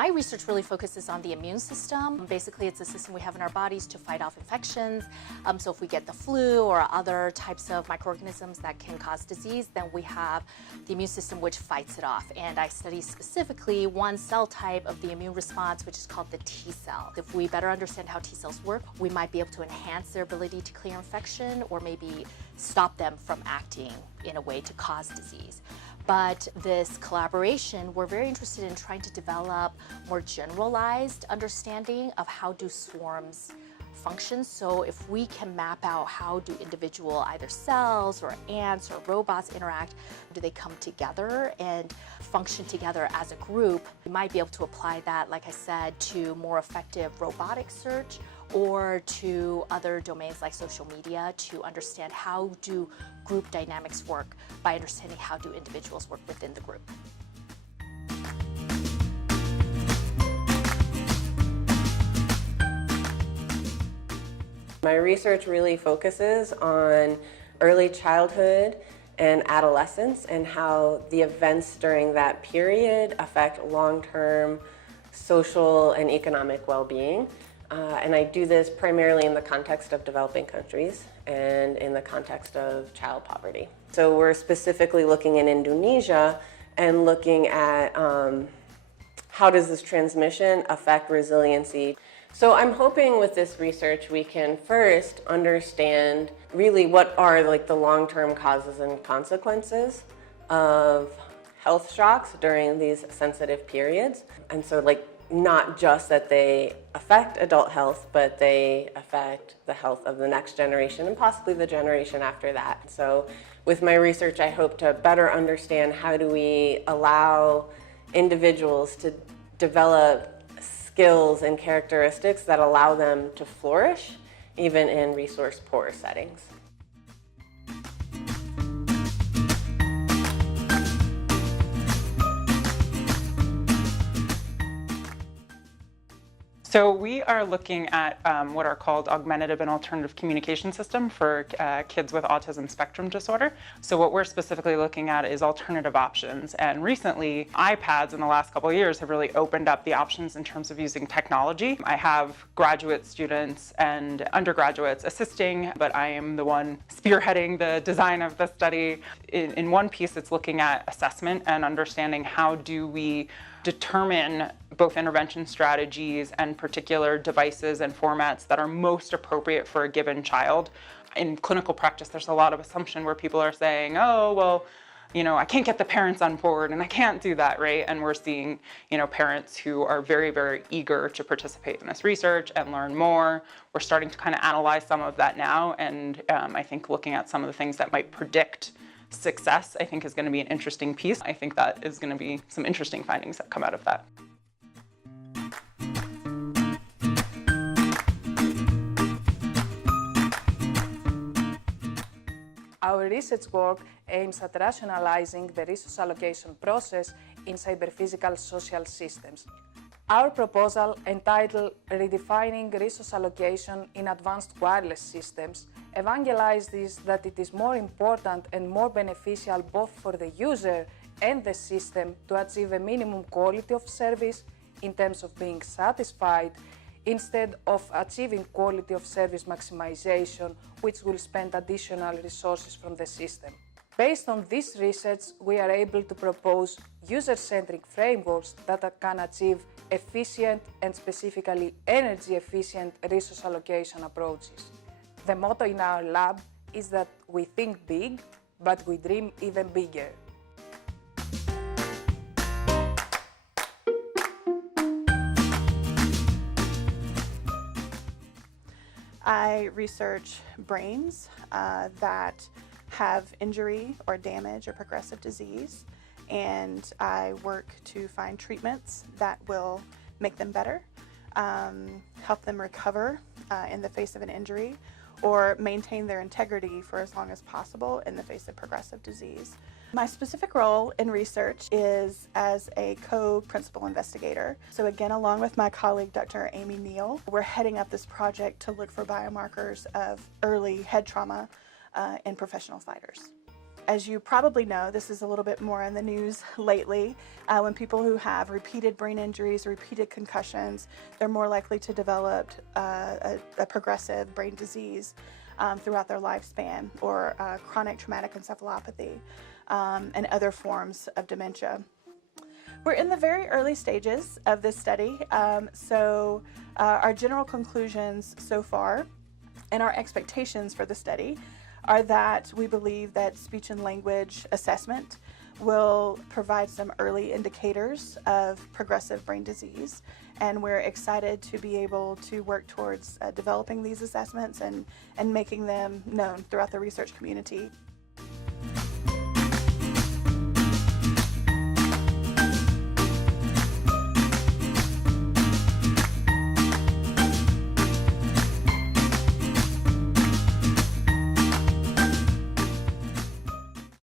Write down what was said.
My research really focuses on the immune system. Basically, it's a system we have in our bodies to fight off infections. So if we get the flu or other types of microorganisms that can cause disease, then we have the immune system which fights it off. And I study specifically one cell type of the immune response, which is called the T cell. If we better understand how T cells work, we might be able to enhance their ability to clear infection or maybe stop them from acting in a way to cause disease. But this collaboration, we're very interested in trying to develop more generalized understanding of how do swarms function. So if we can map out how do individual either cells or ants or robots interact, do they come together and function together as a group, we might be able to apply that, like I said, to more effective robotic search or to other domains like social media to understand how do group dynamics work by understanding how do individuals work within the group. My research really focuses on early childhood and adolescence and how the events during that period affect long-term social and economic well-being. And I do this primarily in the context of developing countries and in the context of child poverty. So we're specifically looking in Indonesia and looking at how does this transmission affect resiliency. So I'm hoping with this research we can first understand really what are like the long-term causes and consequences of health shocks during these sensitive periods. And so like not just that they affect adult health, but they affect the health of the next generation and possibly the generation after that. So with my research, I hope to better understand how do we allow individuals to develop skills and characteristics that allow them to flourish even in resource-poor settings. So we are looking at what are called augmentative and alternative communication system for kids with autism spectrum disorder. So what we're specifically looking at is alternative options. And recently, iPads in the last couple of years have really opened up the options in terms of using technology. I have graduate students and undergraduates assisting, but I am the one spearheading the design of the study. In one piece, it's looking at assessment and understanding how do we determine both intervention strategies and particular devices and formats that are most appropriate for a given child. In clinical practice, there's a lot of assumption where people are saying, oh, well, you know, I can't get the parents on board and I can't do that, right? And we're seeing, you know, parents who are very, very eager to participate in this research and learn more. We're starting to kind of analyze some of that now. And I think looking at some of the things that might predict success, I think is going to be an interesting piece. I think that is going to be some interesting findings that come out of that. Our research work aims at rationalizing the resource allocation process in cyber-physical social systems. Our proposal, entitled Redefining Resource Allocation in Advanced Wireless Systems, evangelizes that it is more important and more beneficial both for the user and the system to achieve a minimum quality of service in terms of being satisfied, instead of achieving quality of service maximization, which will spend additional resources from the system. Based on this research, we are able to propose user-centric frameworks that can achieve efficient and specifically energy-efficient resource allocation approaches. The motto in our lab is that we think big, but we dream even bigger. I research brains that have injury or damage or progressive disease, and I work to find treatments that will make them better, help them recover in the face of an injury, or maintain their integrity for as long as possible in the face of progressive disease. My specific role in research is as a co-principal investigator. So again, along with my colleague, Dr. Amy Neal, we're heading up this project to look for biomarkers of early head trauma in professional fighters. as you probably know, this is a little bit more in the news lately, when people who have repeated brain injuries, repeated concussions, they're more likely to develop a progressive brain disease throughout their lifespan, or chronic traumatic encephalopathy, and other forms of dementia. We're in the very early stages of this study, so our general conclusions so far and our expectations for the study are that we believe that speech and language assessment will provide some early indicators of progressive brain disease, and we're excited to be able to work towards developing these assessments and making them known throughout the research community.